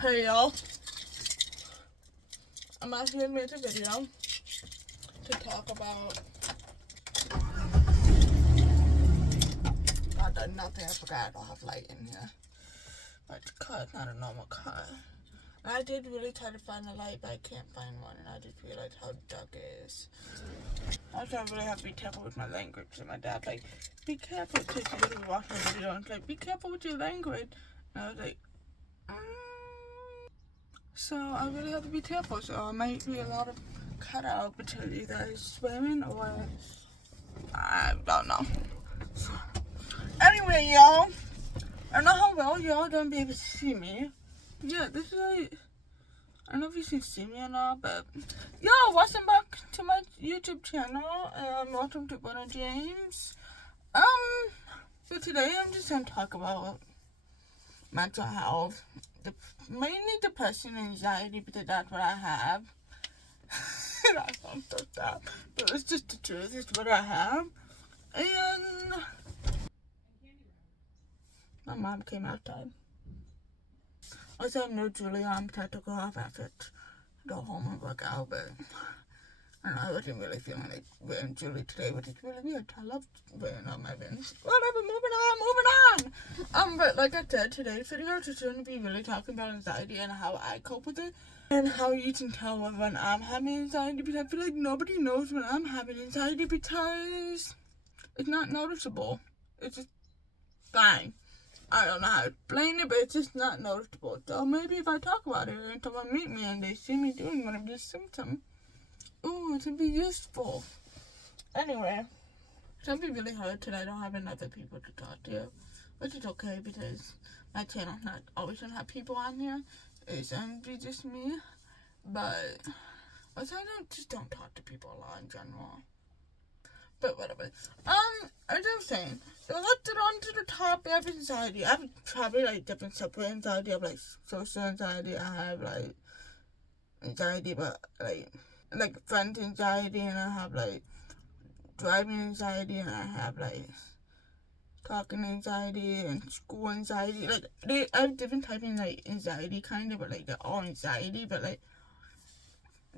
Hey y'all, I'm actually gonna make a video to talk about. God, there's nothing. I forgot I don't have light in here. Like the car is not a normal car. I did really try to find a light, but I can't find one, and I just realized how dark it is. Also, I really have to be careful with my language. And my dad's like, "Be careful," because he really watched my video and like, "Be careful with your language." And I was like, So I really have to be careful. So I might be a lot of cutout between either swimming or I don't know. Anyway, y'all, I don't know how well y'all gonna be able to see me. Yeah, this is like, I don't know if you can see me or not, but yo, welcome back to my YouTube channel. Welcome to Butter James. So today I'm just gonna talk about mental health, mainly depression and anxiety, because that's what I have. That sounds so sad, but it's just the truth. It's what I have. And my mom came outside. Also, I know Julia. I'm trying to go off after go home and work out, but I don't know. I wasn't really feeling like wearing Julie today, which is really weird. I love wearing all my bins. Whatever, moving on. But like I said, today's video is just going to be really talking about anxiety and how I cope with it. And how you can tell when I'm having anxiety, because I feel like nobody knows when I'm having anxiety because it's not noticeable. It's just fine. I don't know how to explain it, but it's just not noticeable. So maybe if I talk about it and someone meet me and they see me doing one of these symptoms, ooh, it would be useful. Anyway, it's gonna be really hard today. I don't have enough people to talk to, which is okay because my channel's not always gonna have people on here. It's gonna be just me, but also I don't talk to people a lot in general. But whatever. As I was saying, so let's get on to the topic of anxiety. I have probably like different separate anxiety. I have like social anxiety. I have like anxiety, but like friend anxiety, and I have like driving anxiety, and I have like talking anxiety and school anxiety. Like I have different types of like anxiety kind of, but like they're all anxiety, but like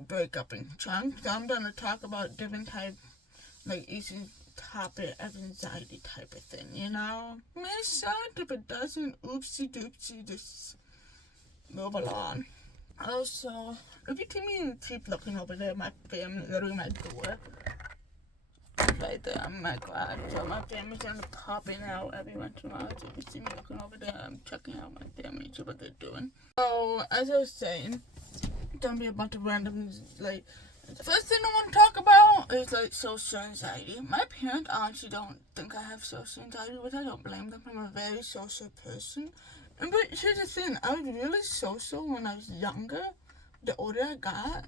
break up in chunks. So I'm gonna talk about different types, like each topic of anxiety type of thing, you know? May sound if it doesn't, oopsie doopsie, just move along. Also, if you can keep looking over there, my family, literally my door, right there, I'm my garage, so my family's gonna pop in and out every once in a while. So if you see me looking over there, I'm checking out my family, see what they're doing. So, as I was saying, it's gonna be a bunch of random, like, the first thing I want to talk about is like social anxiety. My parents honestly don't think I have social anxiety, which I don't blame them. I'm a very social person. But here's the thing, I was really social when I was younger. The older I got,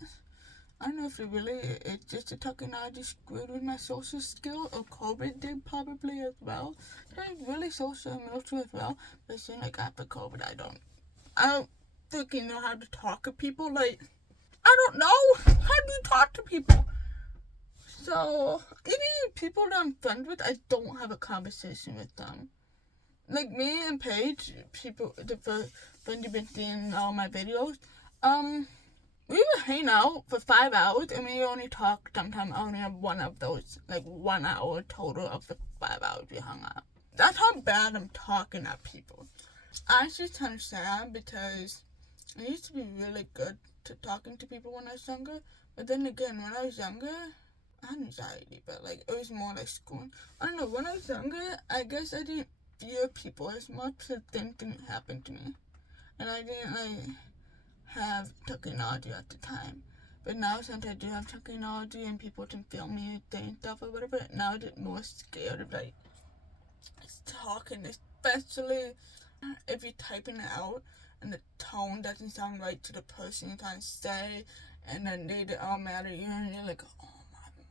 I don't know if it's just the technology screwed with my social skill, or COVID did probably as well. So I was really social and middle school as well. But as soon as I got the COVID, I don't freaking know how to talk to people. Like, I don't know. How do you talk to people? So, even people that I'm friends with, I don't have a conversation with them. Like me and Paige, people, the friend you've been seeing all my videos, we would hang out for 5 hours and we only talk sometimes only have one of those, like 1 hour total of the 5 hours we hung out. That's how bad I'm talking at people. Actually, it's kind of sad because I used to be really good to talking to people when I was younger. But then again, when I was younger, I had anxiety, but like it was more like school. I don't know. When I was younger, I guess I didn't fear people as much, so things didn't happen to me, and I didn't like have technology at the time. But now, since I do have technology and people can film me saying stuff or whatever, now I'm more scared of like talking, especially if you're typing it out and the tone doesn't sound right to the person you're trying to say, and then they all mad at you, and you're like, oh my mother.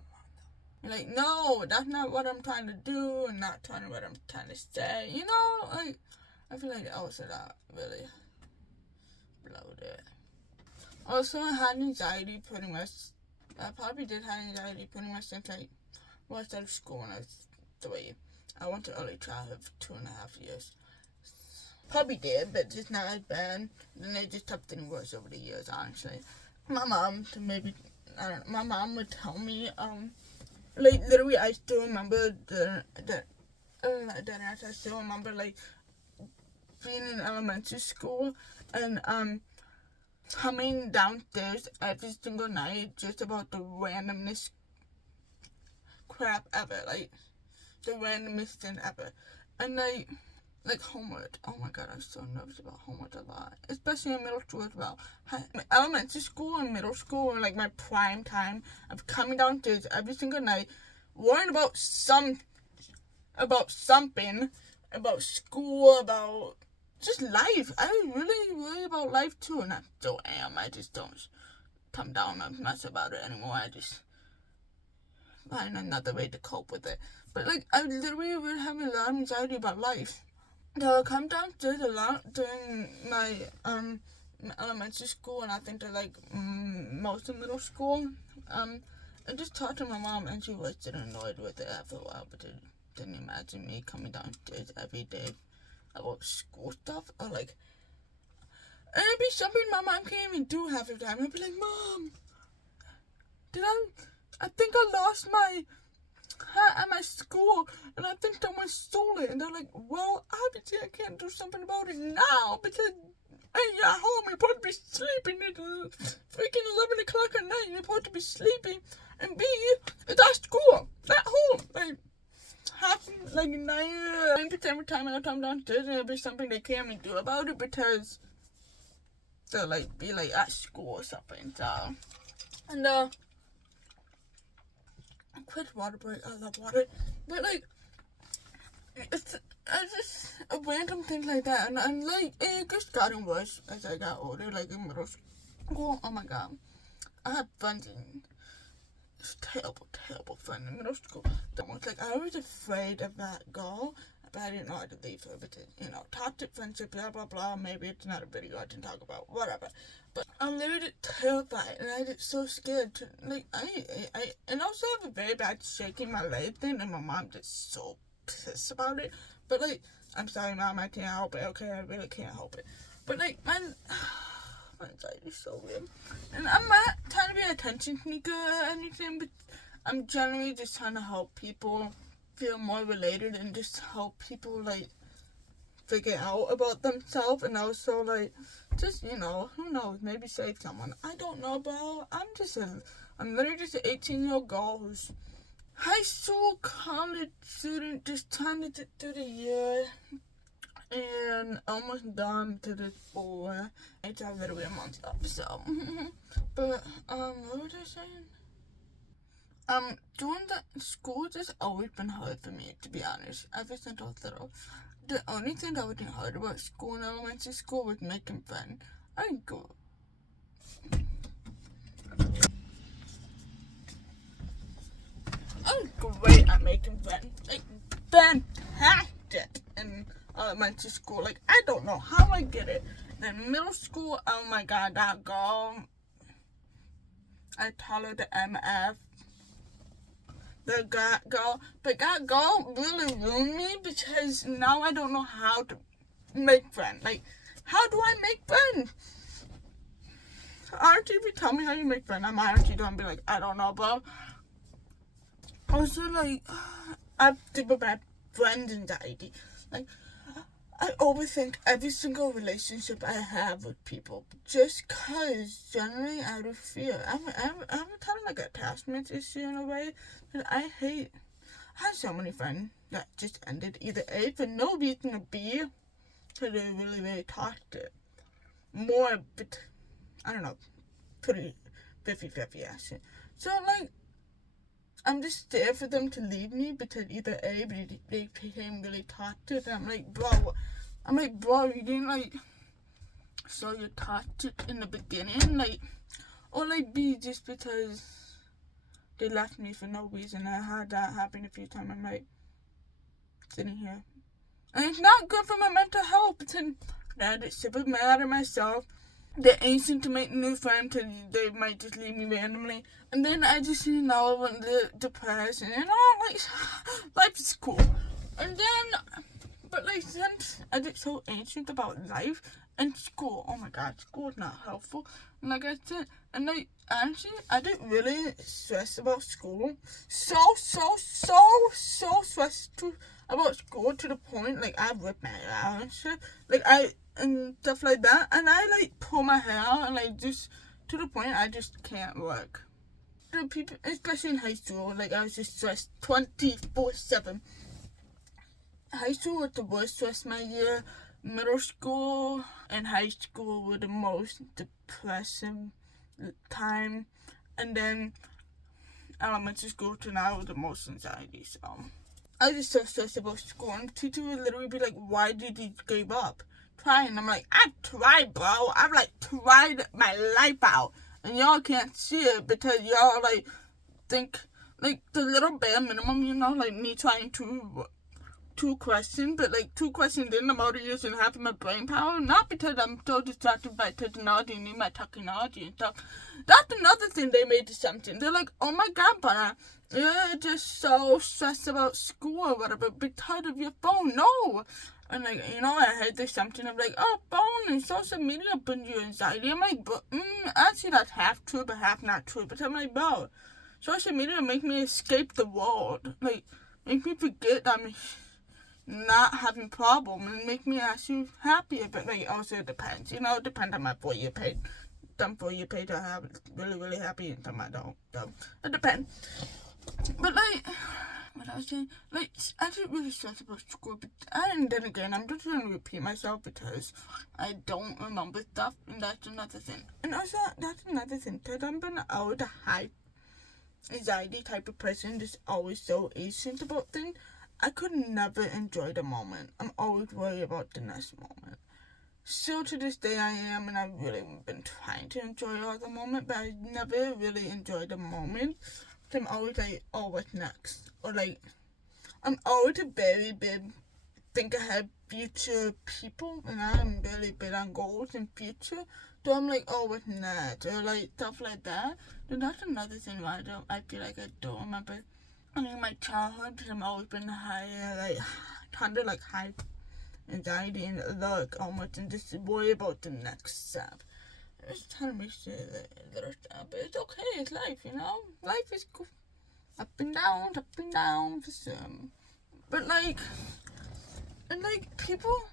You're like, no, that's not what I'm trying to do, and not trying to what I'm trying to say. You know, like, I feel like also that really bloated. Also, I had anxiety pretty much. I probably did have anxiety pretty much since I started school when I was 3. I went to early childhood for 2.5 years. probably did, but just not as bad. And they just kept getting worse over the years, honestly. My mom, my mom would tell me, like, literally, I still remember I still remember, like, being in elementary school and, coming downstairs every single night just about the randomest crap ever, like, the randomest thing ever. And, like homework. Oh my god, I was so nervous about homework a lot. Especially in middle school as well. Elementary school and middle school were like my prime time of coming downstairs every single night, worrying about something, about school, about just life. I was really worried about life too, and I still am. I just don't come down and mess about it anymore. I just find another way to cope with it. But like, I literally would have a lot of anxiety about life. So I come downstairs a lot during my elementary school, and I think they're like most of middle school. I just talked to my mom, and she was getting annoyed with it after a while, but didn't imagine me coming downstairs every day about school stuff, or like, and it'd be something my mom can't even do half the time. I'd be like, Mom, I think I lost my hat at my school, and I think someone stole it. And they're like, well, obviously I can't do something about it now, because you're at home, you're supposed to be sleeping at freaking 11 o'clock at night, you're supposed to be sleeping, and B, it's at school, at home, like, 9% of the time I come downstairs, and it'll be something they can't even do about it, because they'll, like, be, like, at school or something, so, and, quick water break, I love water, but, like, it's just a random thing like that, and like, it just gotten worse as I got older, like, in middle school. Oh my god, I had friends in, it's terrible friend in middle school. Like, I was afraid of that girl, but I didn't know how to leave her, because, toxic friendship, blah, blah, blah, maybe it's not a video I can talk about, whatever. But I'm literally terrified, and I get so scared to, like, and also have a very bad shaking my leg thing, and my mom just so pissed about it. But, like, I'm sorry, Mom, I can't help it, okay? I really can't help it. But, like, my anxiety's so weird. And I'm not trying to be an attention seeker or anything, but I'm generally just trying to help people feel more related and just help people, like, figure out about themselves, and also, like, just, who knows, maybe save someone. I don't know, but I'm literally just an 18-year-old girl who's high school, college student, just trying to get through the year, and almost done to this boy. It's a little bit a month up, so, but, what was I saying? Doing the school has always been hard for me, to be honest, ever since I was little. The only thing that was hard about school in elementary school was making friends. I'm great at making friends. Like, fantastic in elementary school. Like, I don't know how I get it. Then middle school, oh my god, that girl, I call her the MF. But that girl really ruined me, because now I don't know how to make friends. Like, how do I make friends? Aren't you, if you tell me how you make friends, I'm actually gonna be like, I don't know, bro. Also, like, I have super bad friend anxiety. Like, I overthink every single relationship I have with people, just cause generally out of fear. I'm kind of like an attachment issue in a way. I have so many friends that just ended either A, for no reason, or B, because they really, really toxic. More, but I don't know, pretty 50-50 actually. So, like, I'm just scared for them to leave me, because either A, they became really toxic, and I'm like, bro, you didn't, like, show your toxic in the beginning, like, or, like, B, just because they left me for no reason. I had that happen a few times. I'm, like, sitting here, and it's not good for my mental health, because I get super mad at myself. They're anxious to make new friends, because they might just leave me randomly. And then I just, when they're depressed, and like, life is cool. And then but like since I get so anxious about life and school, oh my god, school is not helpful. And like I said, and like actually, I didn't really stress about school. So stressed about school to the point like I rip my hair out and shit. Like and stuff like that, and I like pull my hair out and like just to the point I just can't work. The people, especially in high school, like I was just stressed 24/7. High school was the worst stress my year. Middle school and high school were the most depressing time, and then elementary school to now with the most anxiety. So I was just so stressed about school, and the teacher would literally be like, "Why did you give up trying?" I'm like, "I tried, bro. I've like tried my life out, and y'all can't see it because y'all like think like the little bare minimum, you know, like me trying to." Two questions, but like 2 questions in, I'm already using half of my brain power. Not because I'm so distracted by technology and need my technology and stuff. That's another thing they made assumption. They're like, oh my god, but you're just so stressed about school or whatever because of your phone. No. And like, you know, I heard this something of like, oh, phone and social media brings you anxiety. I'm like, but actually that's half true, but half not true. But I'm like, bro, social media make me escape the world. Like, make me forget I'm not having problem and make me actually happier, but like also it depends. You know, it depends on my For You page. Some For You page I have really happy and some I don't. So it depends. But like what I was saying, like I didn't really stress about school, but and then again I'm just gonna repeat myself because I don't remember stuff, and that's another thing. And also that's another thing, because I've been out a high anxiety type of person, just always so anxious about things. I could never enjoy the moment. I'm always worried about the next moment. Still to this day I am, and I've really been trying to enjoy all the moment, but I never really enjoy the moment. So I'm always like, oh, what's next? Or like, I'm always a very big think ahead future people, and I'm really big on goals and future. So I'm like, oh, what's next? Or like stuff like that. And that's another thing why I feel like I don't remember. I mean, my childhood, because I've always been high, like, kind of like high anxiety and like almost and just worry about the next step. I just trying to make sure that little step, but it's okay, it's life, you know? Life is cool. Up and down for some. But like, and like, people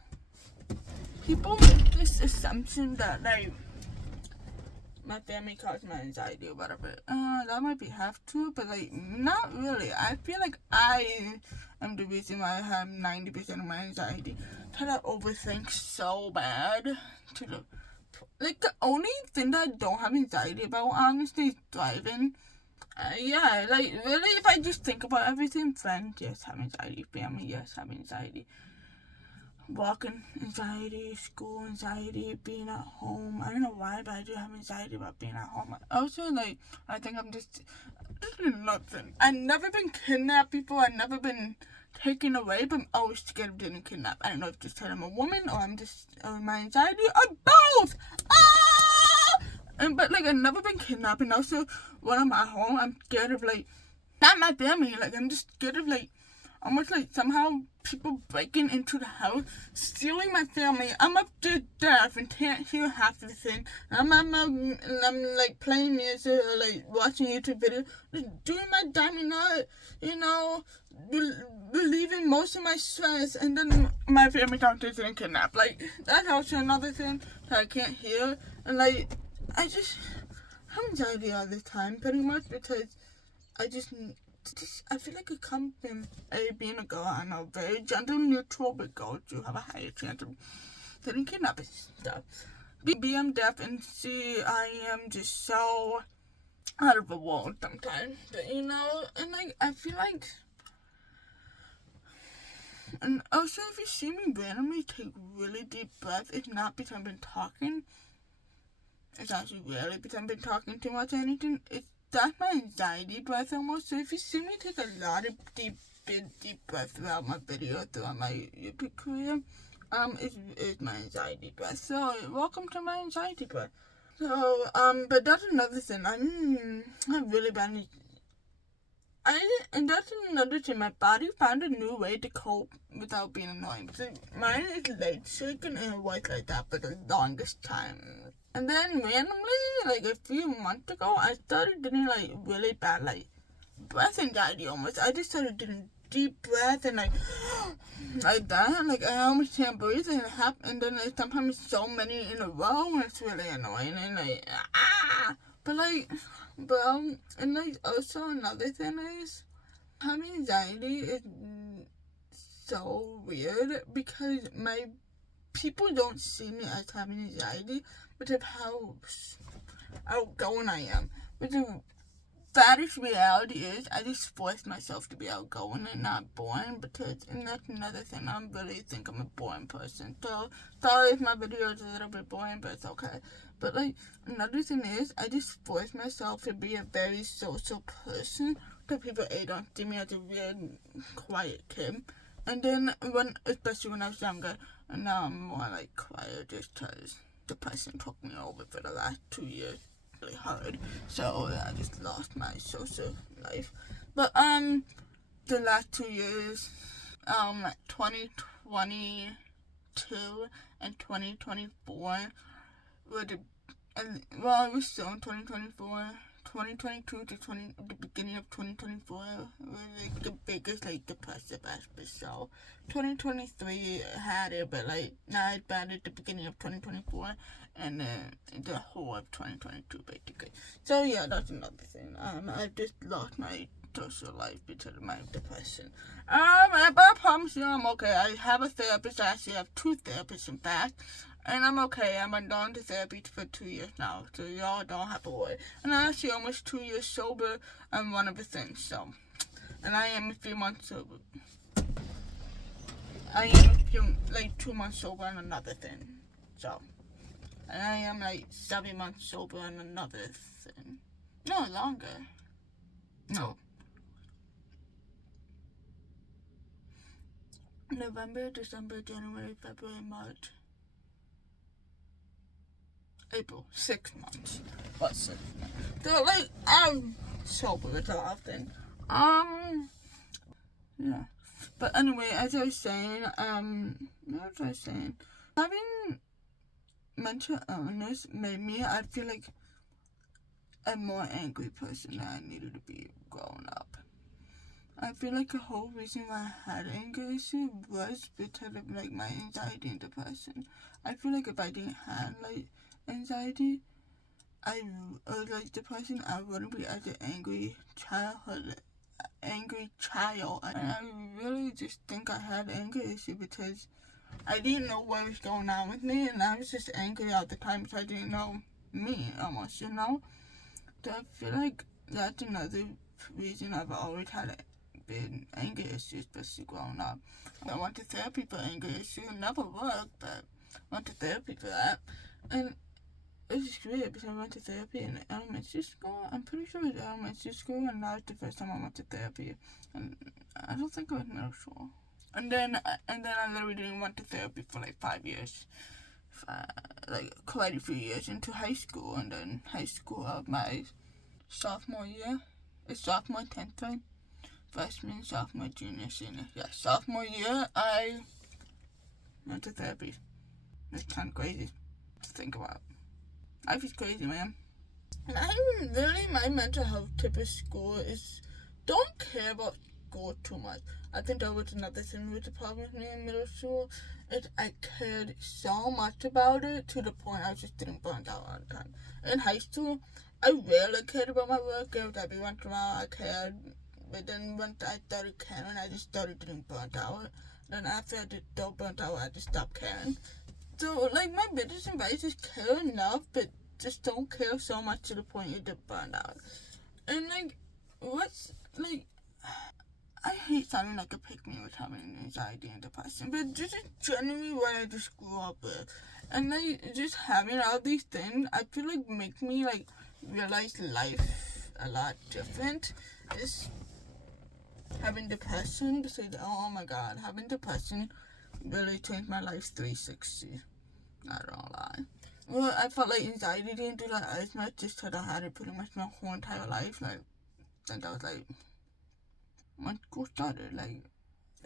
make this assumption that like, my family caused my anxiety or whatever. That might be half true, but like not really. I feel like I am the reason why I have 90% of my anxiety. Cause I overthink so bad to the like the only thing that I don't have anxiety about honestly is driving. Yeah, like really if I just think about everything, friends, yes, have anxiety, family, yes, have anxiety. Walking anxiety, school anxiety, being at home. I don't know why, but I do have anxiety about being at home. Also, like, I think I'm just nothing. I've never been kidnapped before. I've never been taken away, but I'm always scared of getting kidnapped. I don't know if just because I'm a woman or I'm just my anxiety or both. Ah! But like I've never been kidnapped, and also when I'm at home, I'm scared of like not my family. Like I'm just scared of like almost like somehow people breaking into the house, stealing my family. I'm up to death and can't hear half of the thing. I'm like playing music or like watching YouTube videos, doing my diamond art, you know, relieving most of my stress, and then my family doctors getting kidnapped. Like that's also another thing that I can't hear, and like I just have anxiety all the time, pretty much because I I feel like it comes from being a girl. I know very gender neutral, but girls do have a higher chance of getting kidnapped and stuff. B, I'm deaf, and C, I am just so out of the world sometimes. But you know, and like I feel like, and also if you see me randomly take really deep breaths, it's not because I've been talking. It's actually really because I've been talking too much or anything. That's my anxiety breath almost. So if you see me take a lot of deep breath throughout my video, throughout my YouTube career, it's my anxiety breath. So welcome to my anxiety breath. So but that's another thing. I'm really bad. and that's another thing. My body found a new way to cope without being annoying. So mine is leg shaking and it was like that for the longest time. And then randomly, like a few months ago, I started doing like really bad like breath anxiety almost. I just started doing deep breath and like that. Like I almost can't breathe and then like, sometimes so many in a row and it's really annoying and like but and like also another thing is having anxiety is so weird because my people don't see me as having anxiety because of how outgoing I am. But the saddest reality is I just force myself to be outgoing and not boring and that's another thing. I really think I'm a boring person. So sorry if my video is a little bit boring, but it's okay. But like another thing is I just force myself to be a very social person because people don't see me as a real quiet kid. And then especially when I was younger, and now I'm more like quiet just because depression took me over for the last 2 years. Really hard, so I just lost my social life. But the last 2 years, 2022 and 2024 were it was still in 2024. 2022 to the beginning of 2024 were like the biggest like depressive aspect. So 2023 had it, but like not as bad at the beginning of 2024 and the whole of 2022 basically. So yeah, that's another thing. I just lost my social life because of my depression. But I promise you I'm okay. I have a therapist. I actually have two therapists in fact. And I'm okay. I've been going to therapy for 2 years now, so y'all don't have to worry. And I'm actually almost 2 years sober on one of the things, so. And I am a few months sober. I am like 2 months sober on another thing, so. And I am like 7 months sober on another thing. No, longer. No. November, December, January, February, March. April, 6 months. What 6 months? So like I'm sober so often. Yeah. But anyway, as I was saying, what was I saying? Having mental illness made me I feel like a more angry person than I needed to be growing up. I feel like the whole reason why I had anger issue was because of like my anxiety and depression. I feel like if I didn't have like anxiety or like depression, I wouldn't be as an angry child. And I really just think I had anger issue because I didn't know what was going on with me, and I was just angry all the time because I didn't know me almost, you know? So I feel like that's another reason I've always had been anger issues, especially growing up. I went to therapy for anger issue. It never worked, but I went to therapy for that. And it was weird because I went to therapy in elementary school. I'm pretty sure it was elementary school, and that was the first time I went to therapy. And I don't think it was middle school. And then I literally went to therapy for like 5 years. Like quite a few years into high school, and then high school of my sophomore year. It's sophomore, 10th grade. Freshman, sophomore, junior, senior. Yeah, sophomore year, I went to therapy. It's kind of crazy to think about. Life is crazy, man. And my mental health tip at school is don't care about school too much. I think that was another thing with the problem with me in middle school. I cared so much about it to the point I was just getting burnt out all the time. In high school, I rarely cared about my work. Every once in a while I cared. But then once I started caring, I just started getting burnt out. Then after I did burnt out, I just stopped caring. So, like, my biggest advice is care enough, but just don't care so much to the point you get burned out. And, like, I hate sounding like a pick-me with having anxiety and depression, but this is generally what I just grew up with. And, like, just having all these things, I feel like make me, like, realize life a lot different. Just having depression, because, oh my god, having depression really changed my life 360. Not gonna lie. Well, I felt like anxiety didn't do that as much just because I had it pretty much my whole entire life. Like, since I was like when school started. Like,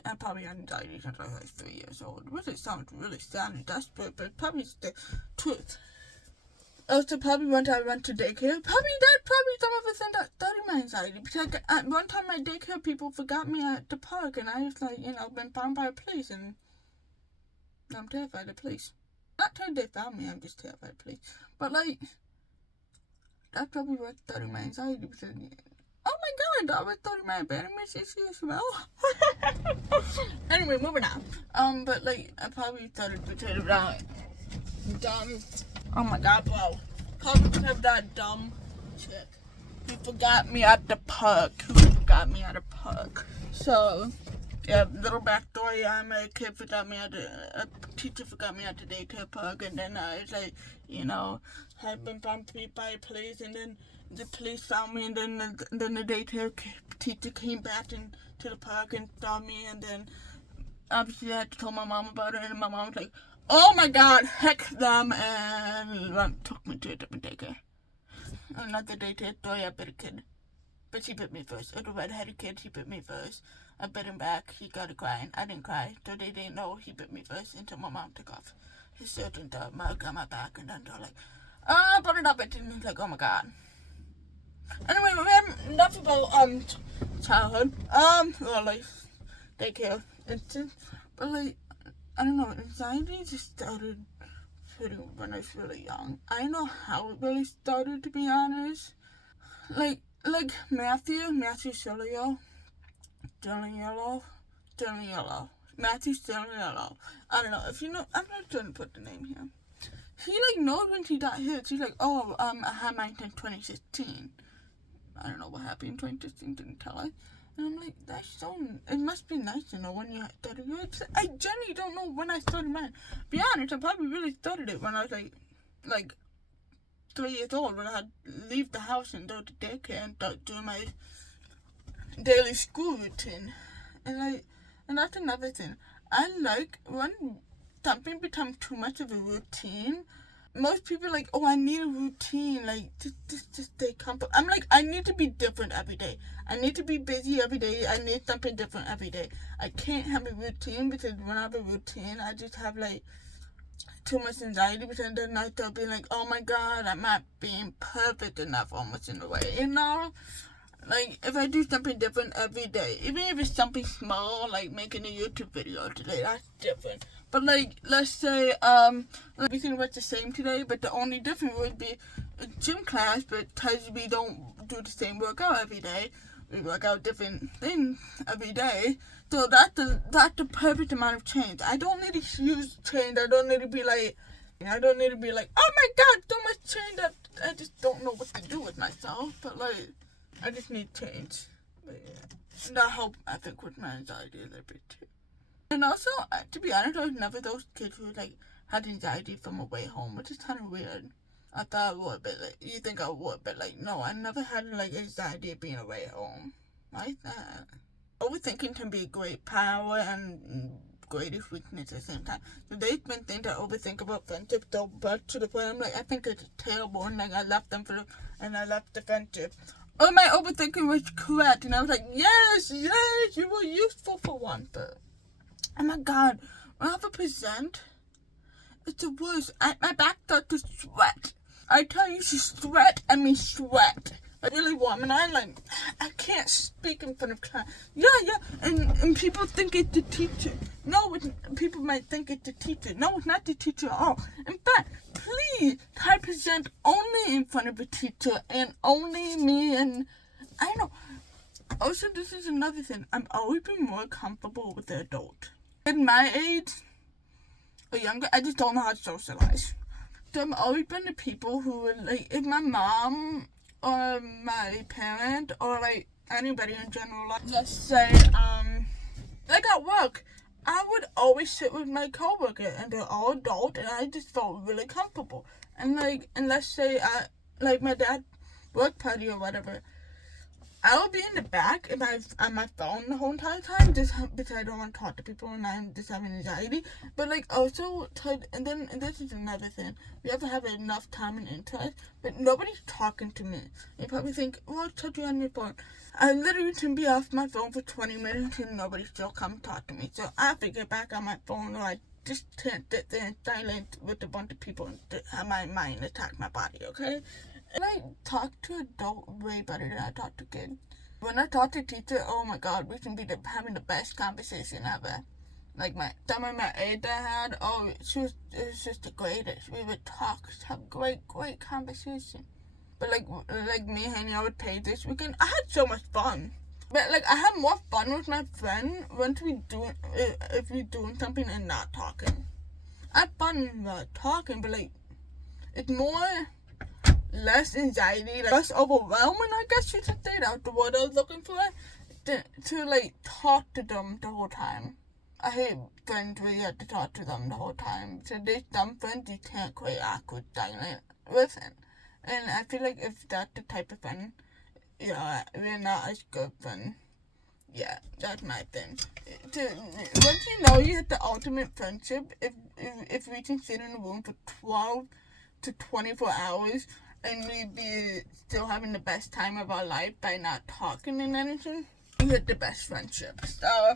I probably had anxiety since I was like 3 years old, which it sounds really sad and desperate, but probably it's the truth. Also, probably one time I went to daycare. Probably some of us end up starting my anxiety. Because at one time, my daycare people forgot me at the park, and I was like, been found by the police, and I'm terrified of police. Not terrified they found me, I'm just terrified of police. But, like, that's probably what started my anxiety. Because, oh my god, I was starting my abandonment issue as well. Anyway, moving on. But, like, I probably started because of that dumb. Oh my god, bro. Probably because of that dumb chick who forgot me at the park. So, yeah, little backstory. A kid forgot me a teacher forgot me at the daycare park, and then I was like, had been found by police, and then the police found me, and then the daycare teacher came back to the park and found me, and then obviously I had to tell my mom about it, and my mom was like, oh my god, heck them, and took me to a different daycare. Another daycare story, I bit a kid. But she bit me first. A red-headed kid, he bit me first. I bit him back, he got crying. I didn't cry, so they didn't know he bit me first until my mom took off his shirt and mug on my back, and then they're like, I put it up, and he's like, oh my god. Anyway, enough about, childhood, or like, daycare instance, but like, I don't know, anxiety just started when I was really young. I don't know how it really started, to be honest. Like Matthew Cilio. Matthew Cilio. I don't know, if you know, I'm not trying to put the name here. He, knows when he got hit. He's like, oh, I had mine in 2016. I don't know what happened in 2016, didn't tell us. And I'm like, it must be nice to know when you started yours. I genuinely don't know when I started mine. Be honest, I probably really started it when I was like 3 years old, when I had to leave the house and go to daycare and start doing my daily school routine. And that's another thing. I like when something becomes too much of a routine. Most people are like, oh, I need a routine, just stay comfortable. I'm like, I need to be different every day. I need to be busy every day. I need something different every day. I can't have a routine, because when I have a routine, I just have, too much anxiety, because then I start being like, oh my god, I'm not being perfect enough almost in a way, if I do something different every day, even if it's something small, like making a YouTube video today, that's different. But let's say everything was the same today, but the only difference would be a gym class, because we don't do the same workout every day. We work out different things every day. So that's the perfect amount of change. I don't need a huge change. I don't need to be like, oh my god, so much change that I just don't know what to do with myself. But I just need change. But yeah. And that helped, I think, with my anxiety a little bit too. And also, to be honest, I was never those kids who had anxiety from away home, which is kind of weird. I thought I would, but you think I would, but no, I never had anxiety of being away home like that. Overthinking can be a great power and greatest weakness at the same time. So there's been things I overthink about friendship so much to the point I'm like, I think it's terrible, and I left them and I left the friendship. Or my overthinking was correct, and I was like, yes, you were useful for one, but oh my god, 100%, it's the worst. My back starts to sweat. I tell you, sweat. I really warm, and I can't speak in front of class. Yeah, and people think it's the teacher. No, people might think it's the teacher. No, it's not the teacher at all. In fact, please, I present only in front of a teacher, and only me, and I don't know. Also, this is another thing. I've always been more comfortable with the adult. At my age, or younger, I just don't know how to socialize. So I've always been the people who would, if my mom or my parent or anybody in general, let's say, at work, I would always sit with my coworker, and they're all adult, and I just felt really comfortable. And let's say, my dad work party or whatever, I'll be in the back if on my phone the whole entire time, just because I don't want to talk to people and I'm just having anxiety. But like also, and this is another thing. We have to have enough time and interest, but nobody's talking to me. You probably think, well, touch you on your phone. I literally can be off my phone for 20 minutes and nobody still come talk to me. So I have to get back on my phone, or I just can't sit there and silent with a bunch of people and have my mind attack my body. Okay. And I talk to adults way better than I talk to kids. When I talk to teacher, oh my god, we can be having the best conversation ever. Like some of my aides I had, it was just the greatest. We would talk, have great conversation. But like me hanging out with Paige this weekend, I had so much fun. But like I had more fun with my friend if we doing something and not talking. I had fun talking, but like it's more less anxiety, like less overwhelming, I guess you could say. That's the word I was looking for. To like talk to them the whole time. I hate friends where you have to talk to them the whole time. So there's some friends you can't quite awkward silent with it. And I feel like if that's the type of friend, we're not as good friends. Yeah, that's my thing. Once you know you have the ultimate friendship, if we can sit in a room for 12 to 24 hours and we'd be still having the best time of our life by not talking and anything, we had the best friendship. So,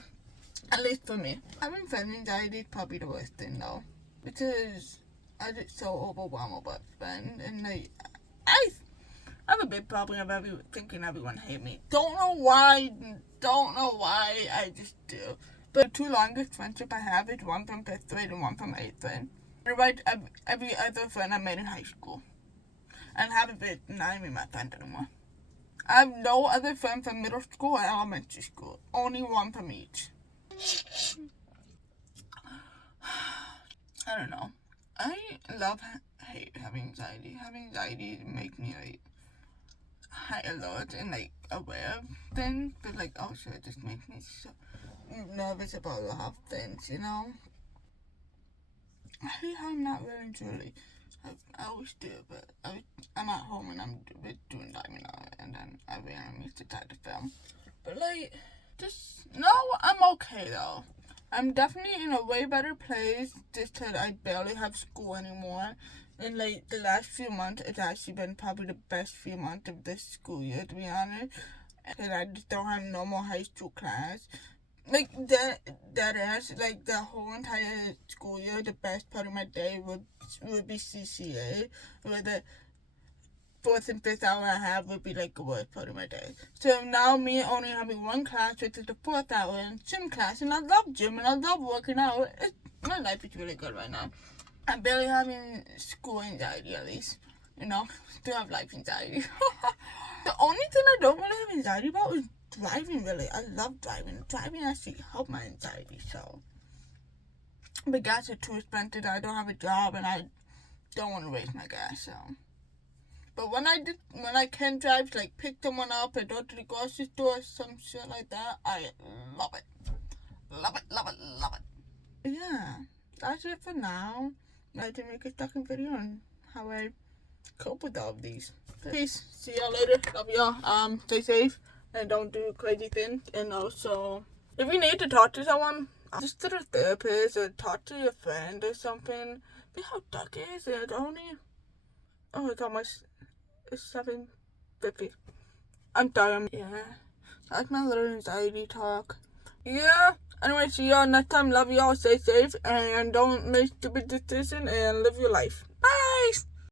at least for me. Having friend anxiety is probably the worst thing though. Because I get so overwhelmed about friends, and like, I have a big problem of thinking everyone hate me. Don't know why, I just do. But the two longest friendship I have is one from 5th grade and one from 8th grade. Otherwise, every other friend I made in high school. And haven't been, not even my friend anymore. I have no other friend from middle school or elementary school. Only one from each. I don't know. I hate having anxiety. Having anxiety makes me like high alert and like aware of things, but like also it just makes me so nervous about a lot of things, you know? I hate how I'm not really truly. I always do, but I'm at home and I'm doing diving art, and then I really need to try to film. But like, I'm okay though. I'm definitely in a way better place just because I barely have school anymore. And like the last few months, it's actually been probably the best few months of this school year, to be honest. Because I just don't have no more high school class. Like that is like the whole entire school year, the best part of my day would be CCA, where the 4th and 5th hour I have would be like the worst part of my day. So now me only having one class, which is the 4th hour in gym class, and I love gym and I love working out. My life is really good right now. I'm barely having school anxiety, at least. You know, still have life anxiety. The only thing I don't really have anxiety about is driving, really. I love driving. Driving actually helped my anxiety, so. But gas is too expensive. I don't have a job, and I don't want to waste my gas, so. But when I can drive, like pick someone up and go to the grocery store, some shit like that, I love it. Love it, love it, love it. Yeah, that's it for now. I did make a second video on how I cope with all of these. Peace. See y'all later. Love y'all. Stay safe and don't do crazy things. And also, if you need to talk to someone, just to the therapist or talk to your friend or something. See how dark it is. It's only. Oh, it's almost. It's 7:50. I'm sorry. Yeah. That's my little anxiety talk. Yeah. Anyway, see y'all next time. Love y'all. Stay safe and don't make stupid decisions and live your life. Bye.